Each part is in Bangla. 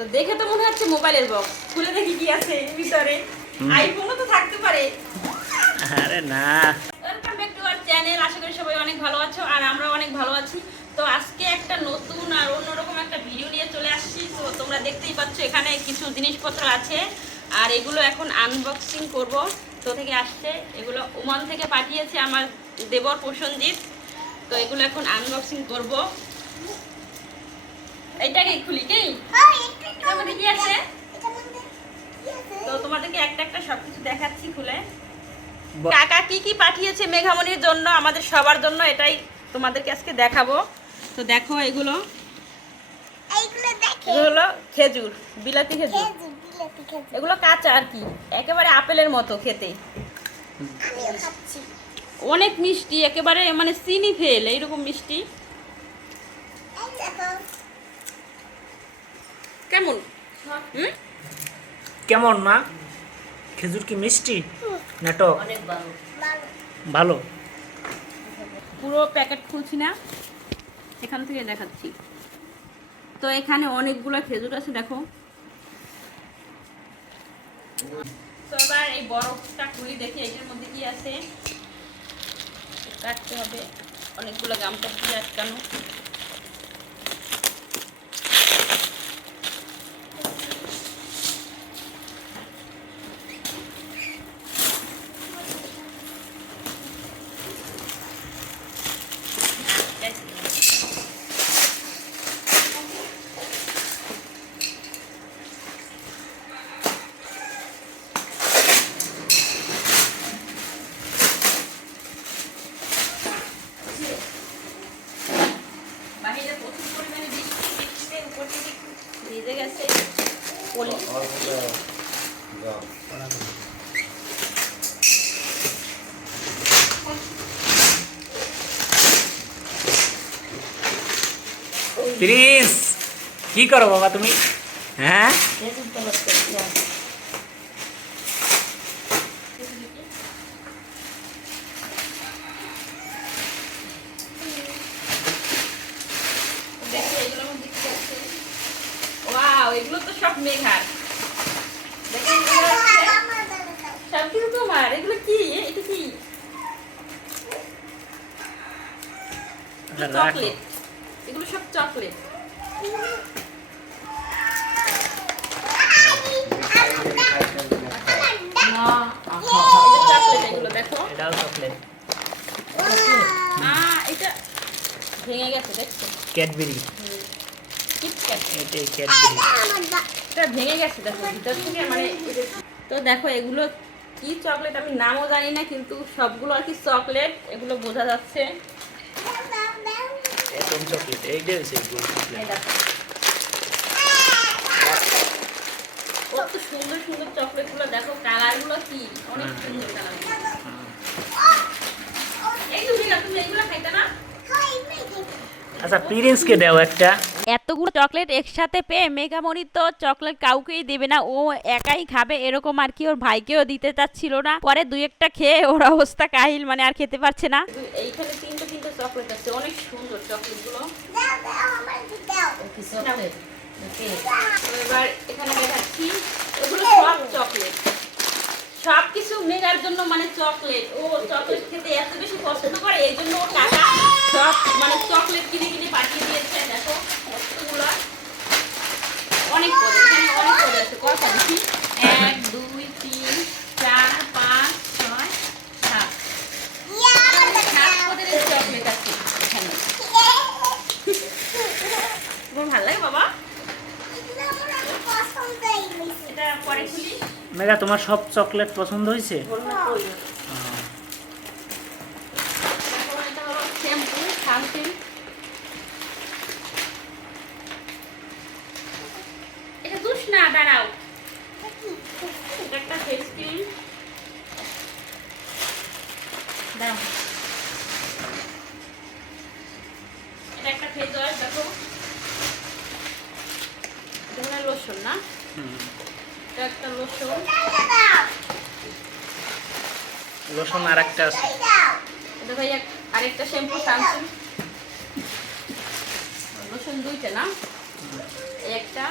তো দেখে তো মনে হচ্ছে মোবাইলের বক্স, খুলে দেখি কি আছে এর ভিতরে। আইফোনও তো থাকতে পারে। আরে না। Welcome back to our channel. আশা করি সবাই অনেক ভালো আছো আর আমরাও অনেক ভালো আছি। তো আজকে একটা নতুন আর অন্যরকম একটা ভিডিও নিয়ে চলে আসছি। তো তোমরা দেখতেই পাচ্ছ এখানে কিছু জিনিসপত্র আছে আর এগুলো এখন আনবক্সিং করব। তো থেকে আসছে, এগুলো ওমান থেকে পাঠিয়েছে আমার দেবর প্রসেনজিৎ। তো এগুলো এখন আনবক্সিং করব। এইটাকে খুলি কি? এটার মধ্যে কি আছে? তো তোমাদেরকে একটা একটা সবকিছু দেখাচ্ছি খুলে। কাকা কি কি পাঠিয়েছে মেঘামণির জন্য, আমাদের সবার জন্য, এটাই তোমাদেরকে আজকে দেখাবো। তো দেখো এগুলো এগুলো খেজুর, বিলাতি খেজুর। এগুলো কাঁচা আর কি, একেবারে আপেলের মতো খেতে, অনেক মিষ্টি, একেবারে মানে চিনি ফেল এইরকম মিষ্টি। কেমন কেমন মা? খেজুর কি মিষ্টি না টক? ভালো। পুরো প্যাকেট খুলছি না, এখান থেকে দেখাচ্ছি। তো এখানে অনেকগুলো খেজুর আছে দেখো। তো এবার এই বরফটা খুলি, দেখি এটার মধ্যে কি আছে। কাটতে হবে, অনেকগুলো গামছা দিয়ে আটকানো। বাহিরে প্রচুর পরিমাণে বৃষ্টিতে উপর থেকে ভিজে গেছে পলি। প্রিন্স কি করো বাবা তুমি? হ্যাঁ দেখো এগুলোর মধ্যে কি আছে। ওয়াও, এগুলো তো সব মেঘার। দেখো এগুলো হচ্ছে সব কিছু তোমার। এগুলো কি? এটা কি? চকলেট। এগুলো সব চকলেট। চকলেট এগুলো দেখো। এটাও চকলেট। এটা ভেঙে গেছে দেখছো। ক্যাডবেরি। কিটক্যাট। এটাই ক্যাডবেরি। এটা ভেঙে গেছে দেখো ভিতর থেকে, মানে। তো দেখো এগুলো কি চকলেট আমি নামও জানি না, কিন্তু সবগুলো আর কি চকলেট, এগুলো বোঝা যাচ্ছে। একদম চকলেট। এইটাই হচ্ছে গোল চকলেট। এই দেখো। কত সুন্দর সুন্দর চকলেটগুলো দেখো, কালারগুলো কি অনেক সুন্দর কালার। এই তুমি এগুলো খাইতে না? আচ্ছা প্রিন্সকে দাও একটা। এতগুলো চকলেট একসাথে পেয়ে মেঘামণি তো চকলেট কাউকেই দেবে না, ও একাই খাবে এরকম আর কি। ওর ভাইকেও দিতে চাচ্ছিল না, পরে দুই একটা খেয়ে ওর অবস্থা কাহিল, মানে আর খেতে পারছে না। এইখানে তিনটে তিনটে চকলেট আছে, অনেক সুন্দর চকলেটগুলো। তো এবার এখানে দেখাচ্ছি, এগুলো সব চকলেট, সব কিছু মেঘার জন্য, মানে চকলেট। ও চকলেট খেতে এত বেশি পছন্দ করে, এই জন্য ওর কাকা সব মানে চকলেট কিনে কিনে পাঠিয়ে দিয়েছে। দেখো কতগুলো, অনেক পদ, এখানে অনেক পদ আছে। কত দেখি? 1 2 3 4 5 6 7 7 পদের চকলেট আছে এখানে। তোমার ভালো লাগে বাবা? এটা পরে খুলি। মেঘা তোমার সব চকলেট পছন্দ হয়েছে? এটা হলো শ্যাম্পু, সানসিল্ক। এটা দুষ না, দাঁড়াও। এটা একটা ফেস ক্রিম, দাও। এটা একটা ফেস ওয়াশ দেখো। এটা মানে লোশন না? এটা একটা লোশন। লোশন আর একটা আছে। এটা ভাই আরেকটা শ্যাম্পু, সানসিল্ক। লোশন দুইটা না, এই একটা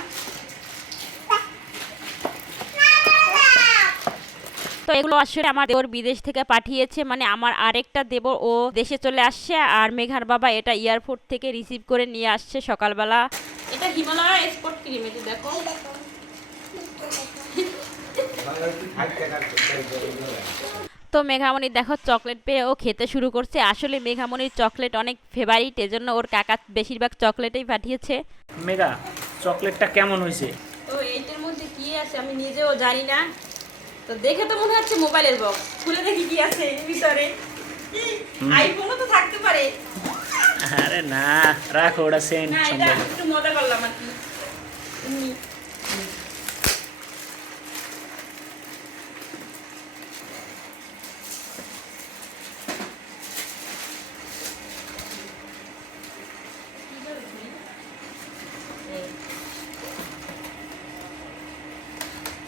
তো এগুলো আসলে আমার দেবর বিদেশ থেকে পাঠিয়েছে, মানে আমার আরেকটা দেবর ও দেশে চলে আসছে, আর মেঘার বাবা এটা এয়ারপোর্ট থেকে রিসিভ করে নিয়ে আসছে সকালবেলা। এটা হিমালয় স্পট ক্রিম, এটা দেখো। তো মেঘামণি দেখো চকলেট পেয়ে ও খেতে শুরু করছে। আসলে মেঘামণির চকলেট অনেক ফেভারিট, এজন্য ওর কাকা বেশিরভাগ চকলেটেই পাঠিয়েছে। মেঘা, চকলেটটা কেমন হয়েছে? তো এইটার মধ্যে কি আছে আমি নিজেও জানি না, তো দেখে তো মনে হচ্ছে মোবাইলের বক্স, খুলে দেখি কি আছে এর ভিতরে। আইফোনও তো থাকতে পারে। আরে না, রাখো, ওটা সেন্ট না, এটা সম্ভব। একটু মজা করলাম আর কি।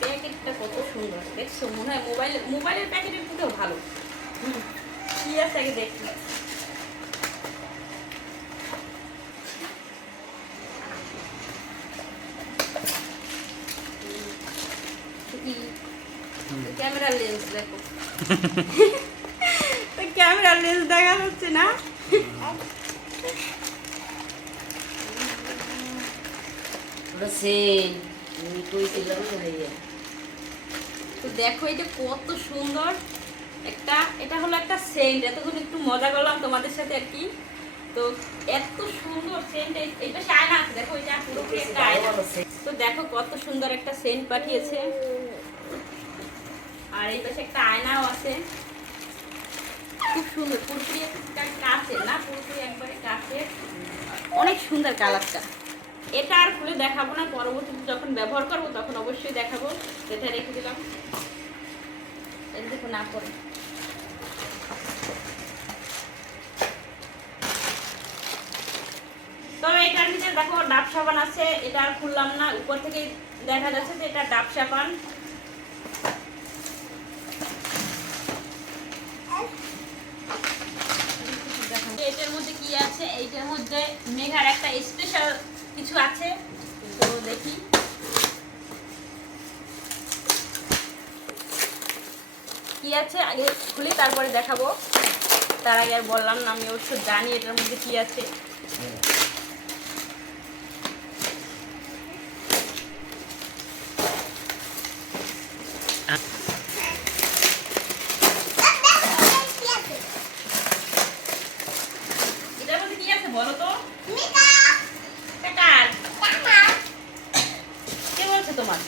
প্যাকেটটা কত সুন্দর দেখছো, মনে হয় মোবাইলের প্যাকেটের থেকেও ভালো। কি আছে আগে দেখি। ক্যামেরা লেন্স দেখো। ক্যামেরা লেন্স দেখা যাচ্ছে না। তো দেখো এটা কত সুন্দর একটা, এটা হলো একটা সেন্ট। এতক্ষণ একটু মজা করলাম তোমাদের সাথে আর কি। তো এত সুন্দর সেন্ট, এটা আয়না আছে দেখো, এটা পুরোপুরি একটা আয়না। তো দেখো কত সুন্দর একটা সেন্ট পাঠিয়েছে, আর এই পাশে একটা আয়নাও আছে, খুব সুন্দর, পুরোপুরি কাছে না, পুরোপুরি একবারে কাছে, অনেক সুন্দর কালারটা। এটা আর খুলে দেখাবো না, পরবর্তীতে যখন ব্যবহার করবো তখন অবশ্যই দেখাবো। এটা রেখে দিলাম, দেখো না পরে। তবে এটার ভিতরে দেখো ডাব সাবান আছে, এটা আর খুললাম না, উপর থেকে দেখা যাচ্ছে যে এটা ডাব সাবান। এটার মধ্যে কি আছে, এইটার মধ্যে মেঘার একটা স্পেশাল কিছু আছে, তো দেখি। কি আছে আগে খুলি তারপরে দেখাবো, তার আগে আর বললাম না, আমি অবশ্য জানি এটার মধ্যে কি আছে। এটার মধ্যে কি আছে বলো তো? কার? কে বলছে তোমার?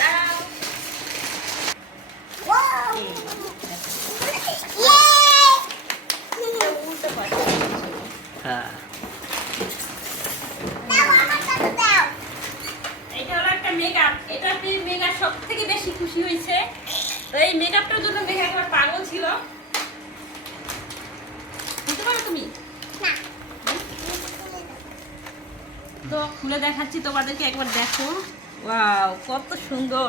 দাঁড়াও। এটা উল্টো পাশে। হ্যাঁ, এটা হলো একটা মেকআপ, এটাতে মেঘা সব থেকে বেশি খুশি হয়েছে। তো এই মেকআপটার জন্য মেঘা একবার পাগল ছিল, বুঝতে পারো তুমি? তো খুলে দেখাচ্ছি তোমাদেরকে, একবার দেখো। ওয়াও, কত সুন্দর।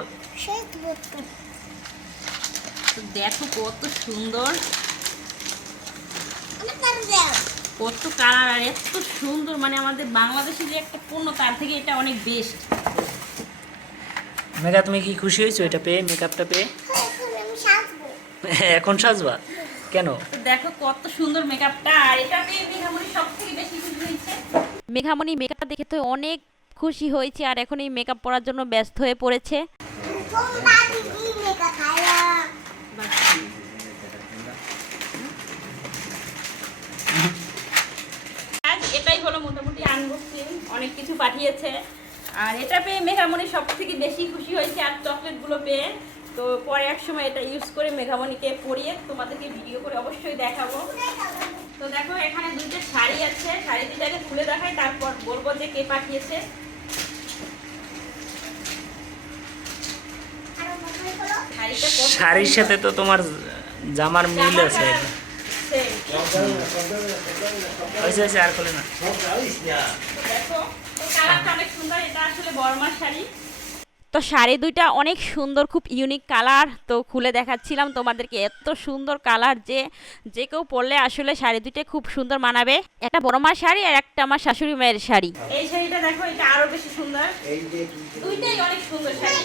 তো দেখো কত সুন্দর, কত কালার, আর এত সুন্দর, মানে আমাদের বাংলাদেশে যে একটা পণ্য তার থেকে এটা অনেক বেস্ট। মেঘা, তুমি কি খুশি হয়েছো এটা পেয়ে, মেকআপটা পেয়ে? এখন সাজবা কেন? তো দেখো কত সুন্দর মেকআপটা, আর এটা পেয়ে মেঘামণি সব থেকে বেশি খুশি হয়েছে। মেঘামণি মেকআপটা দেখে তো অনেক খুশি হয়েছে, আর এখন এই মেকআপ পরার জন্য ব্যস্ত হয়ে পড়েছে। এটাই হলো মোটামুটি আনবক্সিং, অনেক কিছু পাঠিয়েছে। আর এটা পেয়ে মেঘামণি সব থেকে বেশি খুশি হয়েছে, আর চকলেটগুলো পেয়ে। তো পরে এক সময় এটা ইউজ করে মেঘামণিকে পরিয়ে তোমাদেরকে ভিডিও করে অবশ্যই দেখাবো। তো দেখো এখানে দুইটা শাড়ি আছে, শাড়ি দুটাকে খুলে দেখাই, তারপর বলবো যে কে পাঠিয়েছে। শাড়ির সাথে তো তোমার জামার মিল আছে। হয়েছে, আর খোলে না। দেখো এই কালারটা অনেক সুন্দর, এটা আসলে বর্মার শাড়ি। তো শাড়ি দুইটা অনেক সুন্দর, খুব ইউনিক কালার। তো খুলে দেখাচ্ছিলাম তোমাদেরকে, এত সুন্দর কালার যে যে কেউ পরলে আসলে শাড়ি দুইটা খুব সুন্দর মানাবে। একটা বড় মার শাড়ি আর একটা আমার শাশুড়ি মায়ের শাড়ি। এই শাড়িটা দেখো, এটা আরো বেশি সুন্দর, দুইটাই অনেক সুন্দর শাড়ি।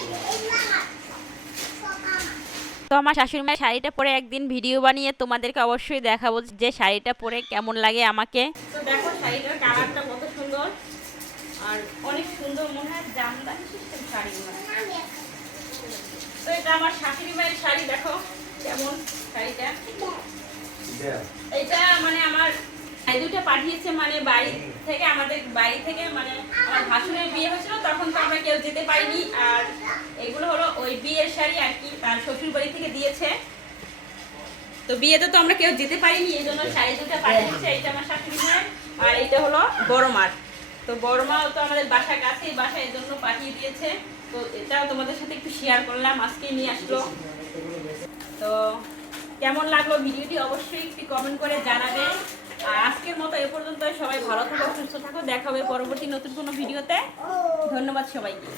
তো আমার শাশুড়ি মায়ের শাড়িটা পরে একদিন ভিডিও বানিয়ে তোমাদেরকে অবশ্যই দেখাবো যে শাড়িটা পরে কেমন লাগে আমাকে। তো দেখো শাড়িটার কালারটা কত সুন্দর, আর অনেক সুন্দর, মনে হয় জামদানি সিস্টেম শাড়ি মনে হয়। তো এটা আমার শাশুড়ি মায়ের শাড়ি, দেখো কেমন শাড়িটা। এটা মানে আমার এই দুইটা পাঠিয়েছে, মানে বাড়ি থেকে, আমাদের বাড়ি থেকে, মানে আমার ভাসুরের বিয়ে হয়েছিল তখন তো আমরা কেউ যেতে পারিনি। আর এগুলো হলো ওই বিয়ের শাড়ি আর কি, তার শ্বশুর বাড়ি থেকে দিয়েছে। তো বিয়েতে তো আমরা কেউ যেতে পারিনি, এই জন্য শাড়ি দুটো পাঠিয়েছে। এটা আমার শাশুড়ি মায়ের, আর এটা হলো বড় মার। তো বড় মাও তো আমাদের বাসা কাছেই, বাসা এই জন্য পাঠিয়ে দিয়েছে। তো এটাও তোমাদের সাথে একটু শেয়ার করলাম, আজকে নিয়ে আসলো। তো কেমন লাগলো ভিডিওটি অবশ্যই একটু কমেন্ট করে জানাবে। আর আজকের মতো এ পর্যন্ত, সবাই ভালো থাকো, সুস্থ থাকো, দেখা হবে পরবর্তী নতুন কোনো ভিডিওতে। ধন্যবাদ সবাইকে।